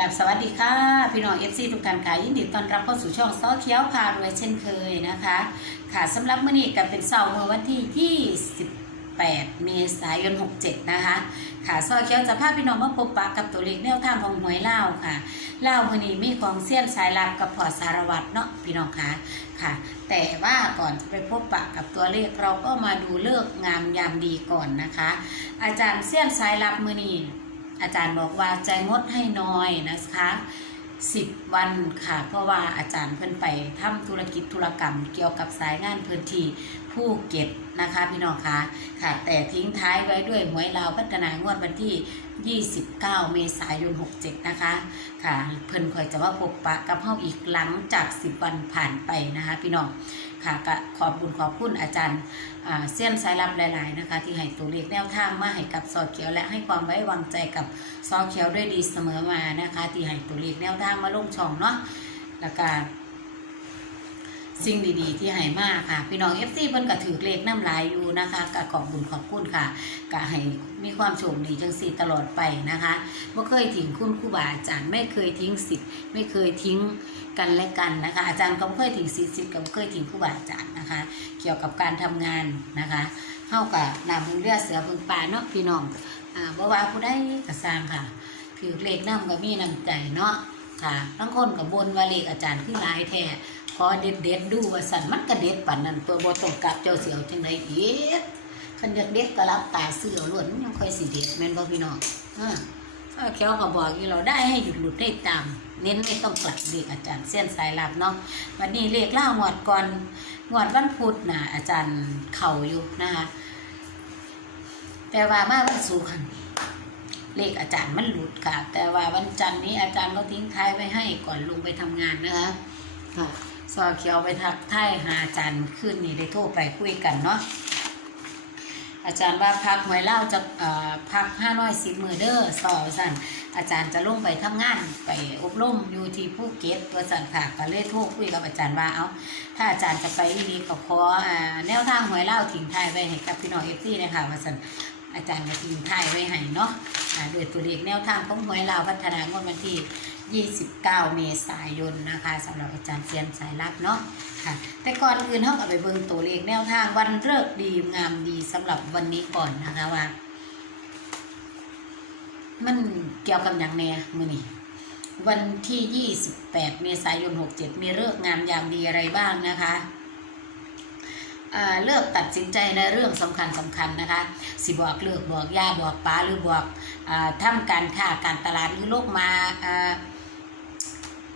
ลับสวัสดีค่ะ พี่น้องเอฟซีทุกท่านค่ะยินดีต้อนรับเข้าสู่ช่องซอเขียวพารวยเช่นเคยนะคะ ค่ะสำหรับมื้อนี้ก็เป็นเสาร์เมื่อวันที่ 28 เมษายน 67 นะคะ ค่ะซอเขียวจะพาพี่น้องมาพบปะกับตัวเลขแนวทางของหวยเล่าค่ะเล่าวมื้อนี้มีของเสี้ยนสายลับกับพอสารวัตรเนาะพี่น้องค่ะค่ะ แต่ว่าก่อนจะไปพบปะกับตัวเลขเราก็มาดูเลิกงามยามดีก่อนนะคะ อาจารย์เสี้ยนสายลับมื้อนี้ อาจารย์บอกว่าใจงดให้น้อยนะคะสิบวันค่ะ เพราะว่าอาจารย์เพิ่นไปทำธุรกิจธุรกรรม เกี่ยวกับสายงานพื้นที่ ผู้เก็บนะคะพี่น้องคะค่ะแต่ทิ้งท้ายไว้ด้วยหวยลาวพัฒนางวดวันที่ 29 เมษายน 67 นะคะค่ะเพิ่นคอยจะว่าพบปะกับเฮาอีกหลังจาก 10 วันผ่านไปนะคะพี่น้องค่ะก็ขอบคุญขอบคุณอาจารย์เส้ยนสายลับหลาย ๆ นะคะ ที่ให้ตัวเลขแนวทางมาให้กับซอเขียวและให้ความไว้วางใจกับซอเขียวด้วยดีเสมอมานะคะ ที่ให้ตัวเลขแนวทางมาลงช่องเนาะแล้วก็ สิ่งดีๆ ที่ให้มากค่ะ พี่น้องเอฟซีเพิ่นก็ถือเลขน้ำลายอยู่นะคะก็ขอบบุญขอบคุณค่ะก็ให้มีความโชคดีจังสีตลอดไปนะคะไม่เคยทิ้งคุณครูบาอาจารย์ไม่เคยทิ้งสิทธิ์ไม่เคยทิ้งกันและกันนะคะ อาจารย์ก็ไม่เคยทิ้งสิทธิ์สิทธิ์ก็ไม่เคยทิ้งครูบาอาจารย์นะคะ เกี่ยวกับการทำงานนะคะเข้ากับนำพึงเรือดเสือพึ่งป่าเนาะพี่น้องอ่าบ่ว่าผู้ใดก็สร้างค่ะถือเลขน้ำก็มีน้ำใจเนาะค่ะบางคนก็บบนว่าเลขอาจารย์คือหลายแท้ อเด็ดเด็ดดูว่าสันมันก็เด็ดปานนั้นตัวบ่ต้องกลับเจ้าเสียวจังไดอีกคันอยากเด็ดก็รับตาเสือล้วนมันยังค่อยสิเด็ดแม่นบ่พี่น้องอ่าถ้าเขียวก็บอกอยู่เราได้ให้หยุดหลุดได้ตาม เน้นไม่ต้องกลับเลขอาจารย์เส้นสายลับเนาะวันนี้เลขล่าหวดก่อนงวดวันพุธนะอาจารย์เข่าอยู่นะคะแต่ว่ามาวันศุกร์เลขอาจารย์มันหลุดค่ะ แต่ว่าวันจันทร์นี้อาจารย์ก็ทิ้งท้ายไว้ให้ก่อนลงไปทำงานนะคะค่ะ ซอเขียวไปทักทายหาอาจารย์ขึ้นนี่ได้โทรไปคุยกันเนาะอาจารย์ว่าพักหวยเล่าจะพักห้าร้อยสิบมือเด้อสอสั่นอาจารย์จะลงไปทำงานไปอบรมอยู่ที่ภูเก็ตตัวสั่นค่ะก็เลยโทรคุยกับอาจารย์ว่าเอาถ้าอาจารย์จะไปอีนีก็ขออ่าแนวทางหวยเล่าทิ้งท้ายไว้ให้กับพี่น้องเอฟซีนะคะว่าสันอาจารย์ก็ทิ้งท้ายไว้ให้เนาะโดยตัวเลขแนวทางของหวยเล่าพัฒนางวดวันที่ 29 เมษายนนะคะสำหรับอาจารย์เซียนสายลับเนาะค่ะ แต่ก่อนอื่นเราก็ไปเบิ่งตัวเลขแนวทางวันเลิกดีงามดีสำหรับวันนี้ก่อนนะคะว่า มันเกี่ยวกับอย่างแน่มือนี้วันที่ 28 เมษายน 67 มีเลิกงามยามดีอะไรบ้างนะคะเลือกตัดสินใจในเรื่องสำคัญสำคัญนะคะ สิบอกเลือกบอกย่าบอกป้าหรือบอกอาทำการค้าการตลาดหรือโลกมาา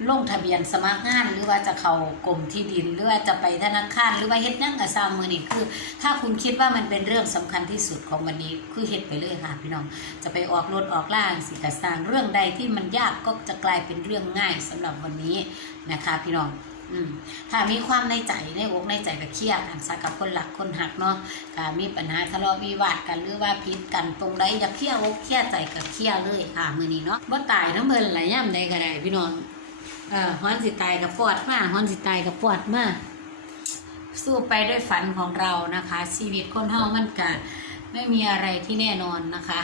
ลงทะเบียนสมัครงาน หรือว่าจะเข้ากรมที่ดิน หรือว่าจะไปธนาคารหรือว่าเฮ็ดหยังกับซามมือนี่คือ ถ้าคุณคิดว่ามันเป็นเรื่องสำคัญที่สุดของวันนี้คือเฮ็ดไปเลยค่ะพี่น้อง จะไปออกรถออกล่างสิกสร้างเรื่องใดที่มันยากก็จะกลายเป็นเรื่องง่ายสำหรับวันนี้นะคะ พี่น้องอถ้ามีความในใจในอกในใจก็เครียดกันสักกับคนหลักคนหักเนาะถ้ามีปัญหาทะเลาะวิวาทกันหรือว่าพิษกันตรงใดอย่าเครียดอกเครียดใจก็เครียดเลยค่ะมือนี้เนาะบ่ตายน้ำเบิ่นหลย่ำใดก็ได้พี่น้อง ออฮ้อนสิตายกับปอดมากฮ้อนสิตายกับปอดมาก สู้ไปด้วยฝันของเรานะคะ ชีวิตคนเฮามันก็ไม่มีอะไรที่แน่นอนนะคะ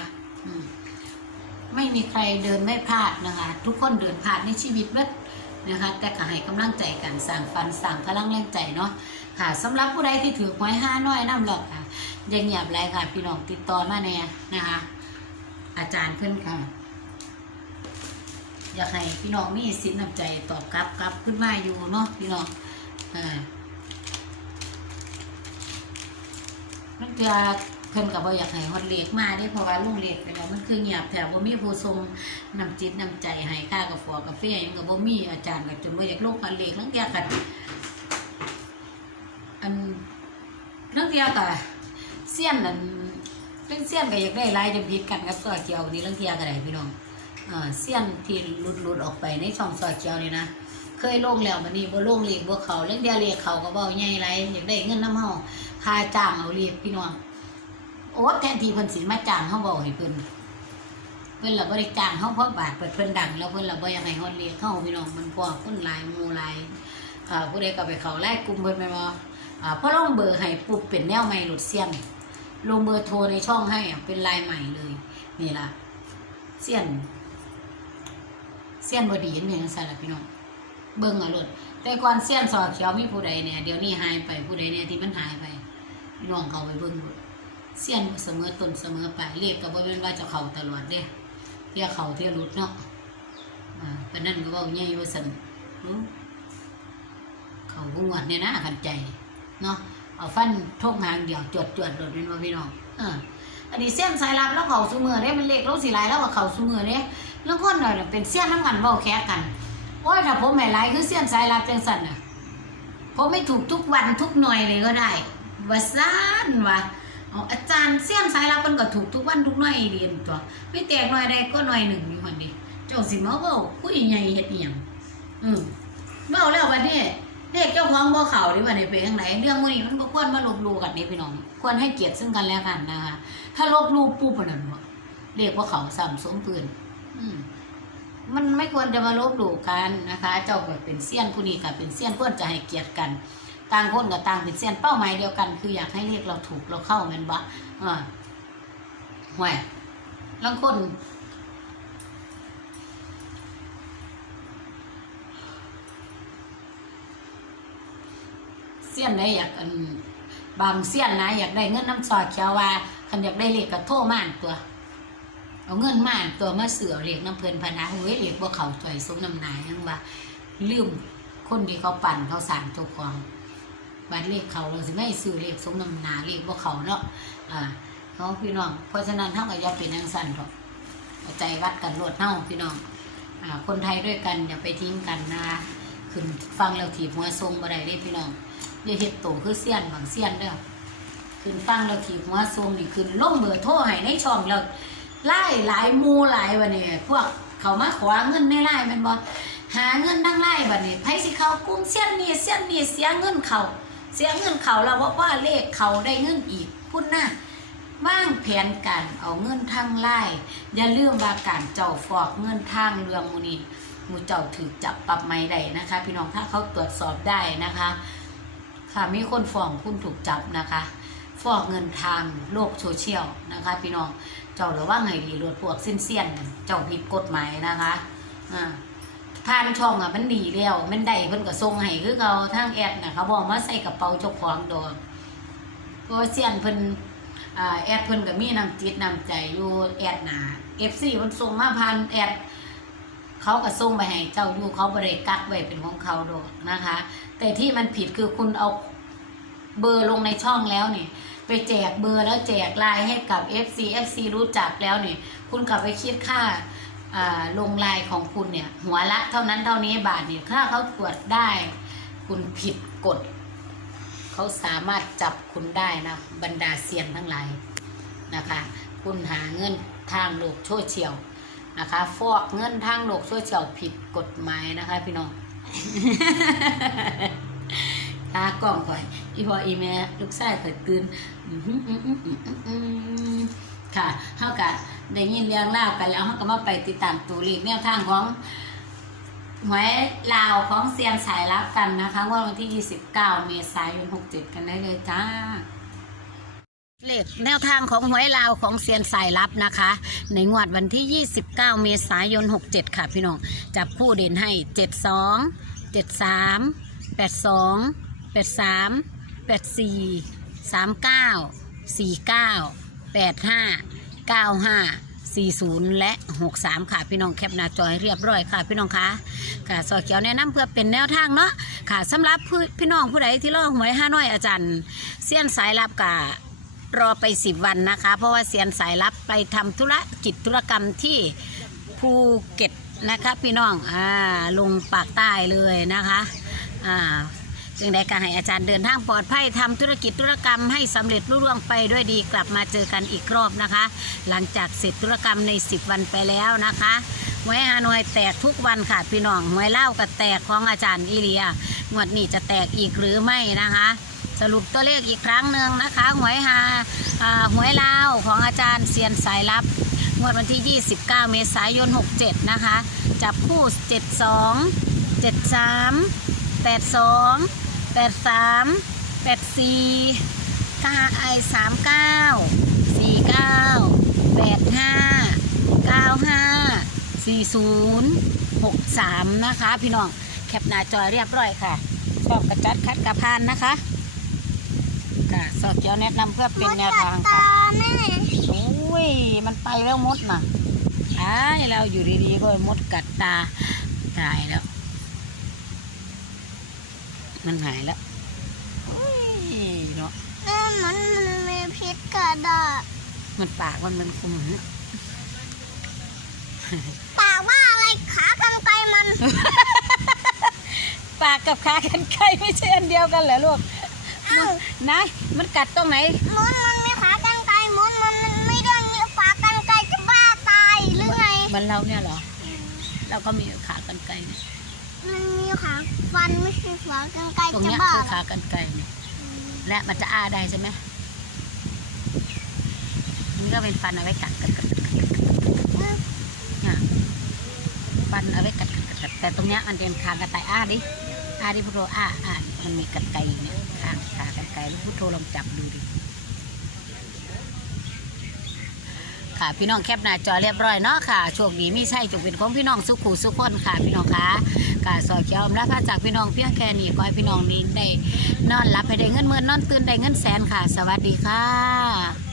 มไม่มีใครเดินไม่พลาดนะคะ ทุกคนเดินผ่านในชีวิตเวทนะคะ แต่ก็ให้กำลังใจกันสั่งฟันสั่งพลังแรงใจเนาะค่ะสำหรับผู้ใดที่ถือหวยห้าน้อยน้ำหลอกค่ะยังเงียบไรค่ะ พี่น้องติดต่อมาแน่นะคะ อาจารย์เพิ่นค่ะ อยากให้พี่น้องมีสินน้ำใจตอบกลับกลับขึ้นมาอยู่เนาะพี่น้องอ่านักเรียนเพิ่นกับบ่อยากให้ฮอดเล็กมาเด้เพราะว่าลุงเล็กไปแล้วมันคือเงียบแถวบ่มีผู้ทรงน้ำจิตน้ำใจให้ค่ากาแฟกาแฟยังก็บ่มีอาจารย์ก็จนบ่อยากลงฮอดเล็กลังเทียกันอันลังเทียก็เสี้ยนนั่นเป็นเสี้ยนก็อยากได้หลายจนผิดกันกับซอยเจียวนี่ลังเทียก็ได้พี่น้อง เสี้ยนที่หลุดหลุดออกไปในช่องซอยเจียวนี่นะเคยลงแล้วบัดนี้บ่ลงเลขบ่เขาเรื่องเดียวเลขเขาก็เว้าใหญ่หลายอยากได้เงินน้ำเฮาค่าจ้างเอาเลขพี่น้องโอ้แทนที่เพิ่นสิมาจ้างเฮาเว้าให้เพิ่นเพิ่นละบ่ได้จ้างเฮาเพราะบาทเพิ่นเพิ่นดัง แล้วเพิ่นละบ่อยากให้ฮอดเลขเฮาพี่น้องมันพวกคนหลายหมู่หลายอ่าผู้ใดก็ไปเขาไลน์กลุ่มเพิ่นแม่นบ่อ่าพอลงเบอร์ให้ปุ๊บเป็นแนวใหม่หลุดเสี้ยนลงเบอร์โทรในช่องให้เป็นลายใหม่เลยนี่ล่ะเสี้ยน เสี้ยนบดีเห็นเพียงสั่นละพี่น้องเบิ่งเอาโลดแต่ก่อนเสี้ยนสอเขียวมีผู้ใดเนี่ยเดี๋ยวนี้หายไปผู้ใดเนี่ยที่มันหายไปพี่น้องเขาไปเบิ่งโลดเสี้ยนเสมอต้นเสมอปลายเลขก็บ่แม่นว่าจะเข้าตลอดเด้เที่ยเข้าเที่ยหลุดเนาะอ่าปนนั้นก็ว้าใหญ่ว่าซั่นเขาบ่งวดเนี่ยนะคันใจเนาะเอาฟันทกหางเดียวจดจดๆโดดเป็นว่าพี่น้องเอออันนี้เส้ยนสายลับแล้วเขาสูมือเด้มันเล็กแล้วสีลายแล้วเขาสูมือเด้ แล้วคนหน่อยน่ะเป็นเส้ยนน้ำกันเบาแค่กันโอ้ยถ้าผมแม่หลคือเส้ยนสายลับจังสันน่ะผมไม่ถูกทุกวันทุกหน่วยเลยก็ได้ว่าซ่านว่าอาจารย์เส้ยนสายลับมันก็ถูกทุกวันทุกหน่วยเรียนตัวไม่แตกหน่วยใดก็หน่วยหนึ่งอยู่คนนี้เจ้าสิมาเว้าคุยใหญ่เฮ็ดอียังอืมเว้าแล้ววันนี้เด็กเจ้าของบ่เขาดิว่าได้ไปทางไหนเรื่องมื้อนี้มันบ่ควรมาลบลู่กันนี่พี่น้อง ควรให้เกียรติซึ่งกันและกันนะคะ ถ้าลบลู่ปุ๊บนนั้นบ่เรียกว่เขาสัมสมปืนอื มันไม่ควรจะมาลบหลู่กันนะคะ เจ้าแบบเป็นเสี้ยนผู้นี้ค่ะเป็นเสี้ยนควรจะให้เกียรติกันต่างคนกับต่างเป็นเสี้ยนเป้าหมายเดียวกัน คืออยากให้เรียกเราถูกเราเข้าแมันบ่อ่าห่วยลางคนเสี้ยนไหนอยากบางเสี้ยนนะอยากได้เงินน้ำซอเขียวว่าคันอยากได้เลขก็โทมาอันตัว เอาเงินมาตัวมาเสือเลขน้ำเพลินพนะเฮ้ยเลขบ่เขาจ่อยสมน้ำหนายยังว่าลืมคนที่เขาปั่นเขาสารตัวความบัตรเลขเขาเราสิไม่ซื้อเลขสมน้ำหนาเลขบ่เขาเนาะอ่าเขาพี่น้องเพราะฉะนั้นเท่ากับอย่าเป็นนังสั่นหรอกใจวัดกันโลดเท่าพี่น้องอ่าคนไทยด้วยกันอย่าไปทิ้งกันนะคะขึ้นฟังแล้วถีบหัวทรงบ่ได้เด้พี่น้องอย่าเฮ็ดโตคือเสี้ยนบางเสี้ยนเด้อขึ้นฟังแล้วถีบหัวทรงนี่ขึ้นลงเบอร์โทรให้ในช่องแล้ว ไล่หลายมูหลายวันนี้พวกเขามาขวาเงินในไล่มันบ่หาเงินทั้งไล่บัดนี้ไผสิเขากลุ่มเสี้ยนนี่เสี้ยนนี่เสียเงินเขาเสียเงินเขาแล้วว่าว่าเลขเขาได้เงินอีกพุ่นน่ะวางแผนการเอาเงินทางไล่อย่าลืมว่าการเจ้าฟอกเงินทางเรื่องมูนีมูเจ้าถือจับปรับไม่ได้นะคะ พี่น้องถ้าเขาตรวจสอบได้นะคะ ค่ะมีคนฟ้องคุณถูกจับนะคะฟอกเงินทางโลกโซเชียลนะคะ พี่น้อง จ้าระวังให้ดีรวดพวกเส้นเสี้ยนเจ้าผิดกฎหมายนะคะอ่าทานช่องอะมันดีแล้วมันได้เพิ่นก็ส่งให้คือเขาทางแอดนะเขาบอกมาใส่กระเป๋าเจ้าของดอกเพราะเสี้ยนเพิ่นอ่าแอดเพิ่นก็มีน้ำจิตน้ำใจอยู่แอดหนา FC เพิ่นส่งมาผ่านแอดเขาก็ส่งไปให้เจ้าอยู่เขาบริกักไว้เป็นของเขาดอกนะคะ แต่ที่มันผิดคือคุณเอาเบอร์ลงในช่องแล้วนี่ ไปแจกเบอร์แล้วแจกไลน์ให้กับ FC FC รู้จักแล้วนี่คุณกลับไปคิดค่าลงไลน์ของคุณเนี่ย หัวละเท่านั้นเท่านี้บาทเนี่ยถ้าเขาตรวจได้ คุณผิดกฎเขาสามารถจับคุณได้นะบรรดาเซียนทั้งหลายนะคะ คุณหาเงินทางโลกโซเชียลนะคะฟอกเงินทางโลกโซเชียลผิดกฎหมายนะคะ พี่น้อง ตากล้องก่อย อีพออีแม่ลูกชายข่อยตื่นค่ะเฮากะได้ยินเรื่องเล่ากันแล้วเฮาก็มาไปติดตามตัวเลขแนวทางของหวยลาวของเซียนสายลับกันนะคะว่าวันที่ 29 เมษายน 67 กันได้เลยจ้า เลขแนวทางของหวยลาวของเซียนสายลับนะคะ ในงวดวันที่ 29 เมษายน 67 ค่ะพี่น้อง จับคู่เด่นให้ 72 73 82 83 84 39 49 85 95 40 และ 63 ค่ะพี่น้องแคปหน้าจอให้เรียบร้อยค่ะพี่น้องคะค่ะซอยเขียวแนะนำเพื่อเป็นแนวทางเนาะค่ะสำหรับพี่น้องผู้ใดที่รอหวยห้าน้อยอาจารย์เซียนสายลับกะรอไปสิบวันนะคะ เพราะว่าเซียนสายลับไปทำธุรกิจธุรกรรมที่ภูเก็ตนะคะพี่น้องอ่าลงปากใต้เลยนะคะอ่า จึงได้การให้อาจารย์เดินทางปลอดภัยทำธุรกิจธุรกรรมให้สำเร็จรุ่งร่วงไปด้วยดีกลับมาเจอกันอีกรอบนะคะ หลังจากเสร็จธุรกรรมใน 10 วันไปแล้วนะคะหวยฮานอยแตกทุกวันค่ะพี่น้องหวยเล่าก็แตกของอาจารย์อีเลียงวดนี้จะแตกอีกหรือไม่นะคะ สรุปตัวเลขอีกครั้งหนึ่งนะคะหวยฮาอ่าหวยเลาของอาจารย์เซียนสายลับงวดวันที่ 29 เมษายน 67 นะคะ จับคู่ 72 73 82 83 84 9ไอ39 49 85 95 4063นะคะ พี่น้องแคปหน้าจอยเรียบร้อยค่ะ ชอบกระจัดคัดกระพานนะคะค่ะสอบเจ้าแนะนำเพื่อเป็นแนวทางค่ะโอ้ยมันไปแล้วมดน่ะอ้ายเราอยู่ดีๆก็มดกัดตาตายแล้ว มันหายแล้วโอ้ยเนาะแม่มันมันมีพิษกัดอะมันปากมันมันคมปากว่าอะไรขากรรไกรมัน ปากกับขากันไกลไม่ใช่อันเดียวกันเหรอลูกเอ้านะ มันกัดตรงไหนมุนมันมีขากรรไกรมุนมันไม่ได้มีปากกรรไกรจะบ้าตายหรือไงมันเราเนี่ยเหรอ เราก็มีขากันไกลเนี่ย มันมีขาฟันไม่ใช่ขากรรไกรตรงจะเนี้ยบ้าคือขากันไกลเนี่ยและมันจะอ้าได้ใช่ไหมนี่ก็เป็นฟันเอาไว้กัดกัดกัดกัดกัดกัดเนี่ยฟันเอาไว้กัดกัดกัดกัดแต่ตรงเนี้ยมันเป็นขากระต่ายอ้าดิอ้าดิพุทโธอ้าอ้ามันมีกันไกลอยู่เนี่ยขาขากันไกลแล้วพุทโธลองจับดูดิค่ะพี่น้องแคปหน้าจอเรียบร้อยเนาะค่ะโชคดีมีใช่จงเป็นของพี่น้องสุขูสุขคนค่ะ พี่น้องคะ กาสอเขียวอมรับจากพี่น้องเพียงแค่นี้ขอให้พี่น้องนี้ได้นอนหลับให้ได้เงินเมื่อนอนตื่นได้เงินแสนค่ะ สวัสดีค่ะ